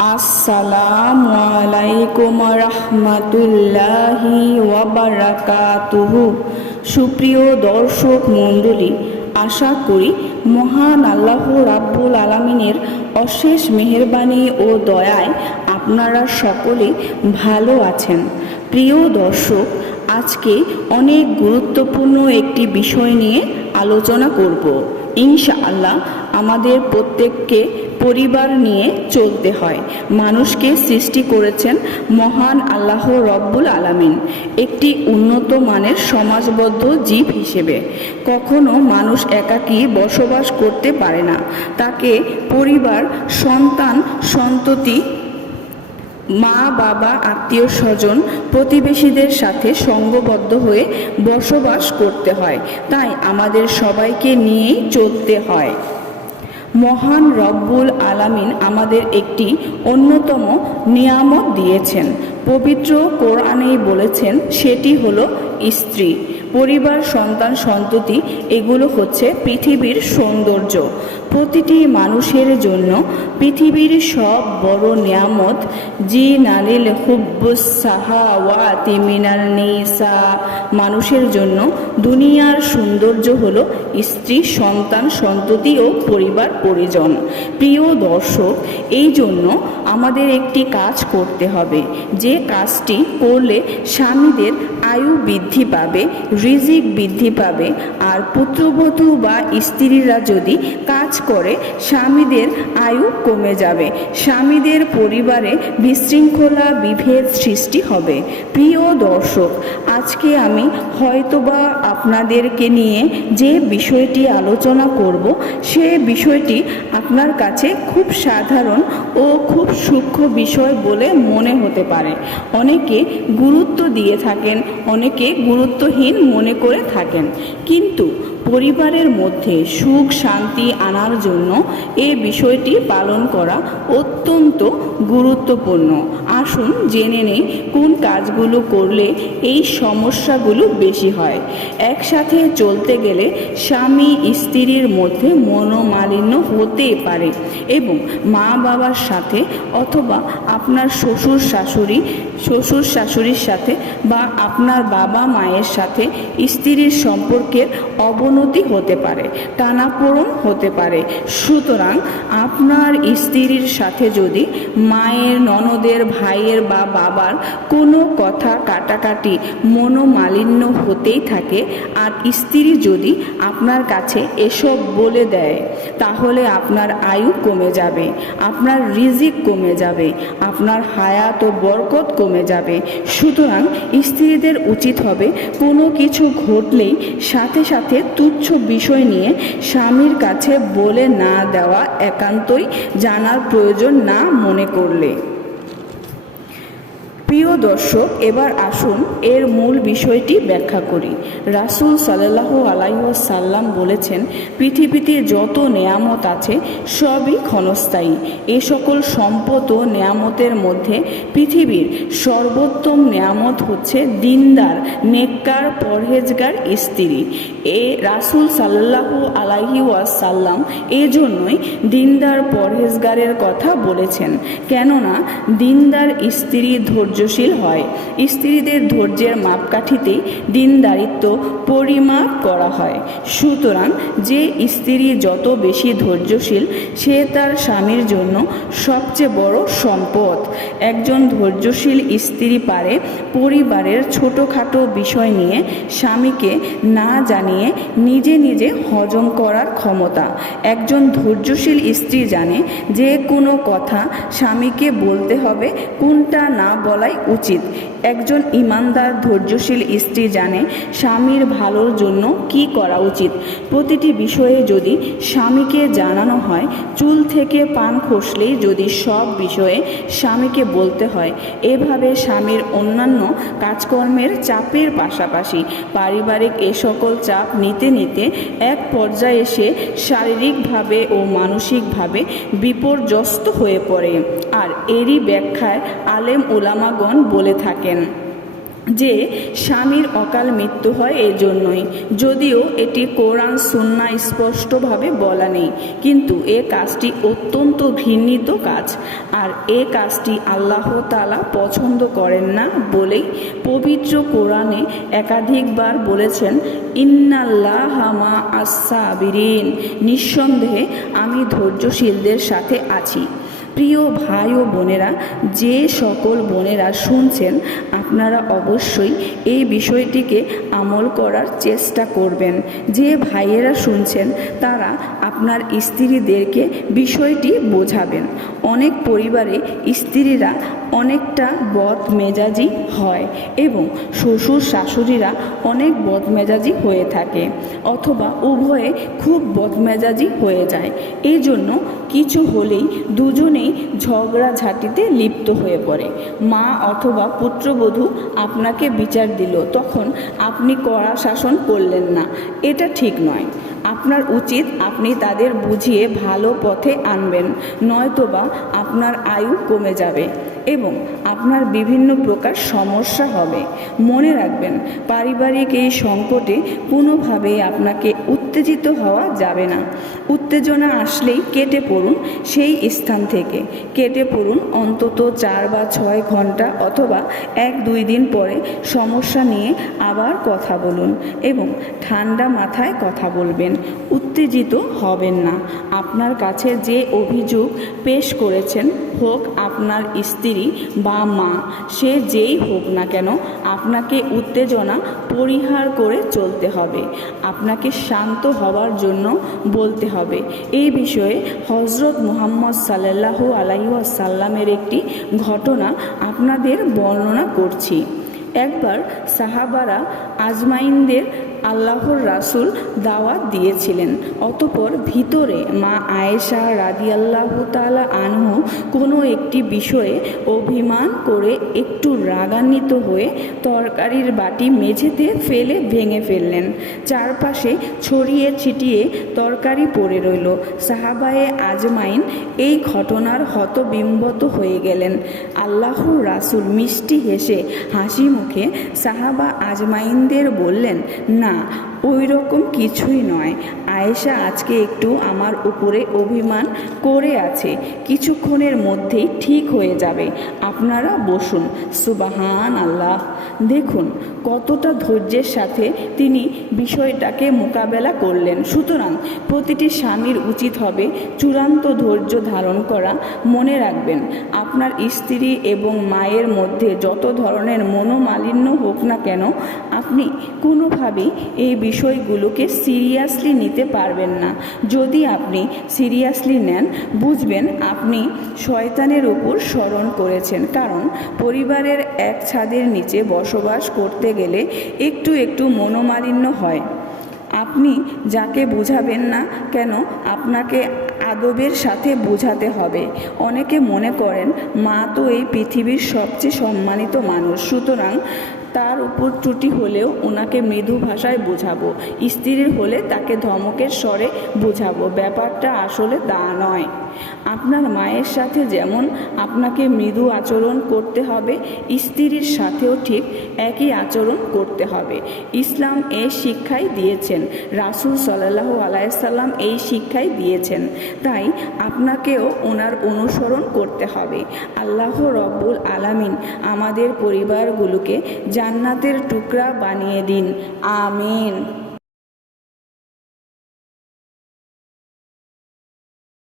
আসসালামু আলাইকুম রহমতুল্লাহি সুপ্রিয় দর্শক মণ্ডলী, আশা করি মহান আল্লাহ রাব্বুল আলামিনের অশেষ মেহেরবানি ও দয়ায় আপনারা সকলে ভালো আছেন। প্রিয় দর্শক, আজকে অনেক গুরুত্বপূর্ণ একটি বিষয় নিয়ে আলোচনা করব। ইনশাআল্লাহ আমাদের প্রত্যেককে পরিবার নিয়ে চলতে হয়। মানুষকে সৃষ্টি করেছেন মহান আল্লাহ রব্বুল আলামিন। একটি উন্নত মানের সমাজবদ্ধ জীব হিসেবে। কখনো মানুষ একাকী বসবাস করতে পারে না। তাকে পরিবার, সন্তান, সন্ততি, মা, বাবা, আত্মীয় স্বজন, প্রতিবেশীদের সাথে সঙ্গবদ্ধ হয়ে বসবাস করতে হয়। তাই আমাদের সবাইকে নিয়েই চলতে হয়। মহান রব্বুল আলামিন আমাদের একটি অন্যতম নিয়ামত দিয়েছেন। পবিত্র কোরআনেই বলেছেন সেটি হলো স্ত্রী। পরিবার, সন্তান, সন্ততি, এগুলো হচ্ছে পৃথিবীর সৌন্দর্য। প্রতিটি মানুষের জন্য পৃথিবীর সব বড় নিয়ামত, জি নালিল হুব্বুসাহাওয়াতি মিনাল নিসা। মানুষের জন্য দুনিয়ার সৌন্দর্য হল স্ত্রী, সন্তান, সন্ততি ও পরিবার, পরিজন। প্রিয় দর্শক, এই জন্য আমাদের একটি কাজ করতে হবে। যে কাজটি করলে স্বামীদের আয়ু বৃদ্ধি পাবে, রিজিক বৃদ্ধি পাবে, আর পুত্রবধূ বা স্ত্রীরা যদি কাজ করে, স্বামীদের আয়ু কমে যাবে। স্বামীদের পরিবারে বিশৃঙ্খলা, বিভেদ সৃষ্টি হবে। প্রিয় দর্শক, আজকে আমি হয়তোবা আপনাদেরকে নিয়ে যে বিষয়টি আলোচনা করব, সে বিষয়টি আপনার কাছে খুব সাধারণ ও খুব সূক্ষ্ম বিষয় বলে মনে হতে পারে। অনেকে গুরুত্ব দিয়ে থাকেন অনেকে গুরুত্বহীন মনে করে থাকেন। কিন্তু পরিবারের মধ্যে সুখ শান্তি আনার জন্য এ বিষয়টি পালন করা অত্যন্ত গুরুত্বপূর্ণ। আসুন জেনে নেই কোন কাজগুলো করলে এই সমস্যাগুলো বেশি হয়। একসাথে চলতে গেলে স্বামী স্ত্রীর মধ্যে মনোমালিন্য হতে পারে এবং মা বাবার সাথে অথবা আপনার শ্বশুর শাশুড়ি, শ্বশুর শাশুড়ির সাথে বা আপনার বাবা মায়ের সাথে স্ত্রীর সম্পর্কের অবনতি হতে পারে, টানাপোড়ন হতে পারে। সুতরাং আপনার স্ত্রীর সাথে যদি মায়ের, ননদের, ভাইয়ের বা বাবার কোনো কথা কাটাকাটি মনোমালিন্য হতেই থাকে আর স্ত্রী যদি আপনার কাছে এসব বলে দেয়, তাহলে আপনার আয়ু কমে যাবে, আপনার রিজিক কমে যাবে, আপনার হায়াত ও বরকত কমে যাবে। সুতরাং স্ত্রীদের উচিত হবে কোনো কিছু ঘটলেই সাথে সাথে তুচ্ছ বিষয় নিয়ে স্বামীর কাছে বলে না দেওয়া একান্তই জানার প্রয়োজন না মনে করলে। প্রিয় দর্শক, এবার আসুন এর মূল বিষয়টি ব্যাখ্যা করি। রাসুল সাল্লাহ আলাইসাল্লাম বলেছেন, পৃথিবীতে যত নেয়ামত আছে, সবই ক্ষণস্থায়ী। এ সকল সম্পদ ও নেয়ামতের মধ্যে পৃথিবীর সর্বোত্তম নেয়ামত হচ্ছে দিনদার, নেককার, পরহেজগার, স্ত্রী। এ রাসুল সাল্লাহ আলাহি ওয়াসাল্লাম এজন্যই দিনদার পরহেজগারের কথা বলেছেন। কেননা দিনদার স্ত্রী ধৈর্য ধৈর্যশীল হয়। স্ত্রীদের ধৈর্যের মাপকাঠিতে দিনদারিত্ব পরিমাপ করা হয়। সুতরাং যে স্ত্রী যত বেশি ধৈর্যশীল, সে তার স্বামীর জন্য সবচেয়ে বড় সম্পদ। একজন ধৈর্যশীল স্ত্রী পারে পরিবারের ছোটোখাটো বিষয় নিয়ে স্বামীকে না জানিয়ে নিজে নিজে হজম করার ক্ষমতা। একজন ধৈর্যশীল স্ত্রী জানে যে কোনো কথা স্বামীকে বলতে হবে, কোনটা না বলাই উচিত। একজন ইমানদার, ধৈর্যশীল স্ত্রী জানে স্বামীর ভালোর জন্য কি করা উচিত। প্রতিটি বিষয়ে যদি স্বামীকে জানানো হয়, চুল থেকে পান খসলেই যদি সব বিষয়ে স্বামীকে বলতে হয়, এভাবে স্বামীর অন্যান্য কাজকর্মের চাপের পাশাপাশি পারিবারিক এ সকল চাপ নিতে নিতে এক পর্যায়ে এসে শারীরিকভাবে ও মানসিকভাবে বিপর্যস্ত হয়ে পড়ে। আর এরই ব্যাখ্যায় আলেম ওলামাগণ বলে থাকেন যে, স্বামীর অকাল মৃত্যু হয় এই জন্যই যদিও এটি কোরআন সুন্না স্পষ্টভাবে বলা নেই, কিন্তু এ কাজটি অত্যন্ত ঘৃণিত কাজ। আর এ কাজটি আল্লাহ তালা পছন্দ করেন না বলেই পবিত্র কোরআনে একাধিকবার বলেছেন, ইন্নাল্লাহ হামা আসাবিরিন নিঃসন্দেহে আমি ধৈর্যশীলদের সাথে আছি। প্রিয় ভাই ও বোনেরা, যে সকল বোনেরা শুনছেন, আপনারা অবশ্যই এই বিষয়টিকে আমল করার চেষ্টা করবেন। যে ভাইয়েরা শুনছেন, তারা আপনার স্ত্রীদেরকে বিষয়টি বোঝাবেন। অনেক পরিবারে স্ত্রীরা অনেকটা বদ মেজাজি হয় এবং শ্বশুর শাশুড়িরা অনেক বদমেজাজি হয়ে থাকে অথবা উভয়ে খুব বদমেজাজি হয়ে যায়। এই জন্য কিছু হলেই দুজনেই ঝগড়াঝাটিতে লিপ্ত হয়ে পড়ে। মা অথবা পুত্রবধূ আপনাকে বিচার দিল, তখন আপনি কড়া শাসন করলেন না। এটা ঠিক নয়। আপনার উচিত আপনি তাদের বুঝিয়ে ভালো পথে আনবেন নয়তোবা আপনার আয়ু কমে যাবে। এবং আপনার বিভিন্ন প্রকার সমস্যা হবে। মনে রাখবেন, পারিবারিক এই সংকটে কোনোভাবেই আপনাকে উত্তেজিত হওয়া যাবে না। উত্তেজনা আসলেই কেটে পড়ুন সেই স্থান থেকে। কেটে পড়ুন অন্তত চার বা ছয় ঘণ্টা অথবা এক দুই দিন পরে সমস্যা নিয়ে আবার কথা বলুন এবং ঠান্ডা মাথায় কথা বলবেন। উত্তেজিত হবেন না। আপনার কাছে যে অভিযোগ পেশ করেছেন হোক, আপনার স্ত্রী বা মা, সে যেই হোক না কেন আপনাকে উত্তেজনা পরিহার করে চলতে হবে। আপনাকে শান্ত হওয়ার জন্য বলতে হবে। এই বিষয়ে হজরত মুহাম্মদ সাল্লাহু আলাইসাল্লামের একটি ঘটনা আপনাদের বর্ণনা করছি। একবার সাহাবারা আজমাইনদের আল্লাহর রাসুল দাওয়াত দিয়েছিলেন। অতপর ভিতরে মা আয়েশা রাদিয়াল্লাহ তালা আনহু কোনো একটি বিষয়ে অভিমান করে একটু রাগান্বিত হয়ে তরকারির বাটি মেঝেতে ফেলে ভেঙে ফেললেন। চারপাশে ছড়িয়ে ছিটিয়ে তরকারি পড়ে রইল। সাহাবায়ে আজমাইন এই ঘটনার হতবিম্বত হয়ে গেলেন। আল্লাহর রাসুল মিষ্টি হেসে হাসি মুখে সাহাবা আজমাইনদের বললেন, না না ওই রকম কিছুই নয়। আয়েশা আজকে একটু আমার উপরে অভিমান করে আছে। কিছুক্ষণের মধ্যেই ঠিক হয়ে যাবে। আপনারা বসুন। সুবাহান আল্লাহ দেখুন, কতটা ধৈর্যের সাথে তিনি বিষয়টাকে মোকাবেলা করলেন। সুতরাং প্রতিটি স্বামীর উচিত হবে চূড়ান্ত ধৈর্য ধারণ করা। মনে রাখবেন, আপনার স্ত্রী এবং মায়ের মধ্যে যত ধরনের মনোমালিন্য হোক না কেন, আপনি কোনোভাবেই এই বিষয়গুলোকে সিরিয়াসলি নিতে পারবেন না। যদি আপনি সিরিয়াসলি নেন, বুঝবেন আপনি শয়তানের উপর স্মরণ করেছেন। কারণ পরিবারের এক ছাদের নিচে বসবাস করতে গেলে একটু একটু মনোমালিন্য হয়। আপনি যাকে বোঝাবেন না কেন আপনাকে আদবের সাথে বোঝাতে হবে। অনেকে মনে করেন, মা তো এই পৃথিবীর সবচেয়ে সম্মানিত মানুষ। সুতরাং তার উপর ত্রুটি হলেও ওনাকে মৃদু ভাষায় বোঝাবো। স্ত্রীর হলে তাকে ধমকের স্বরে বোঝাবো। ব্যাপারটা আসলে তা নয়। আপনার মায়ের সাথে যেমন আপনাকে মৃদু আচরণ করতে হবে, স্ত্রীর সাথেও ঠিক একই আচরণ করতে হবে। ইসলাম এই শিক্ষাই দিয়েছেন। রাসুল সাল্লাহ আলাইসাল্লাম এই শিক্ষাই দিয়েছেন। তাই আপনাকেও ওনার অনুসরণ করতে হবে। আল্লাহ রব্বুল আলামিন আমাদের পরিবারগুলোকে জান্নাতের টুকরা বানিয়ে দিন আমিন।